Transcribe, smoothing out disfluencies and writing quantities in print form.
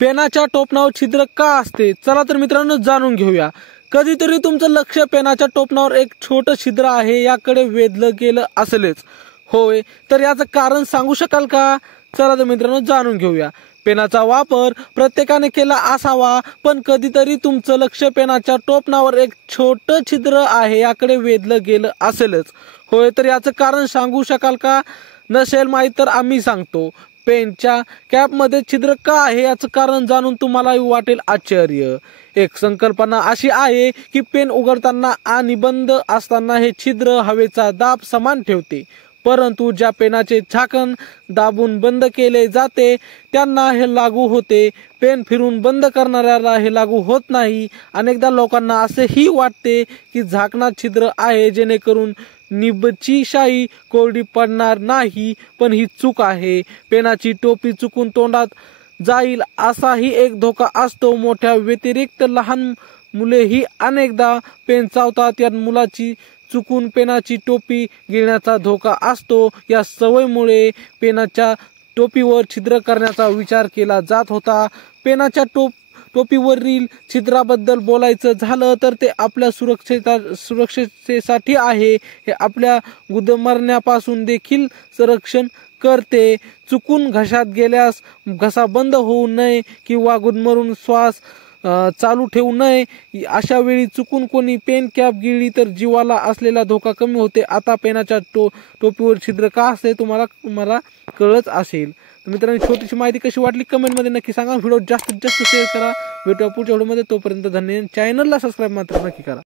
पेनाच्या टोपणावर छिद्र का असते? चला तर मित्रांनो जाणून घेऊया। कधीतरी तुमचं लक्ष पेनाच्या टोपणावर एक छोटं छिद्र आहे याकडे वेधलं गेलं असेलच, होय? तर याचं कारण सांगू शकाल का? चला तर मित्रांनो जाणून घेऊया। पेनाचा वापर प्रत्येकाने केला असावा, पण कधीतरी तुमचं लक्ष पेनाच्या टोपणावर एक छोटं छिद्र आहे याकडे वेधलं गेलं असेलच, होय? तर याचं कारण सांगू शकाल का? नसेल माहीत तर आम्ही सांगतो। पेनच्या कॅपमध्ये छिद्र का आहे याचं कारण जाणून तुम्हालाही वाटेल आश्चर्य। एक संकल्पना अशी आहे की पेन उघडताना आणि बंद असताना हे छिद्र हवेचा दाब समान ठेवते, परंतु ज्या पेनाचे झाकण दाबून बंद केले जाते त्यांना हे लागू होते, पेन फिरून बंद करणाऱ्याला हे लागू होत नाही। अनेकदा लोकांना असेही वाटते की झाकणात छिद्र आहे जेणेकरून निबची शाई कोरडी पडणार नाही, पण ही चूक आहे। पेनाची टोपी चुकून तोंडात जाईल असाही एक धोका असतो। मोठ्या व्यतिरिक्त लहान मुलेही अनेकदा पेन चावतात, या मुलाची चुकून पेनाची टोपी गिळण्याचा धोका असतो। या सवयीमुळे पेनाच्या टोपीवर छिद्र करण्याचा विचार केला जात होता। पेनाच्या टोपीवरील छिद्राबद्दल बोलायचं झालं तर ते आपल्या सुरक्षेसाठी आहे। हे आपल्या गुदमरण्यापासून देखील संरक्षण करते। चुकून घशात गेल्यास घसा बंद होऊ नये किंवा गुदमरून श्वास चालू ठेवू नये। अशा वेळी चुकून कोणी पेन कॅप गिळली तर जीवाला असलेला धोका कमी होते। आता पेनाच्या टोपीवर छिद्र का असते तुम्हाला कळत असेल। तर मित्रांनो, छोटीशी माहिती कशी वाटली कमेंटमध्ये नक्की सांगा। व्हिडिओ जास्तीत जास्त शेअर करा। भेटूया पुढच्या व्हिडिओमध्ये, तोपर्यंत धन्यवाद। चॅनलला सबस्क्राईब मात्र नक्की करा।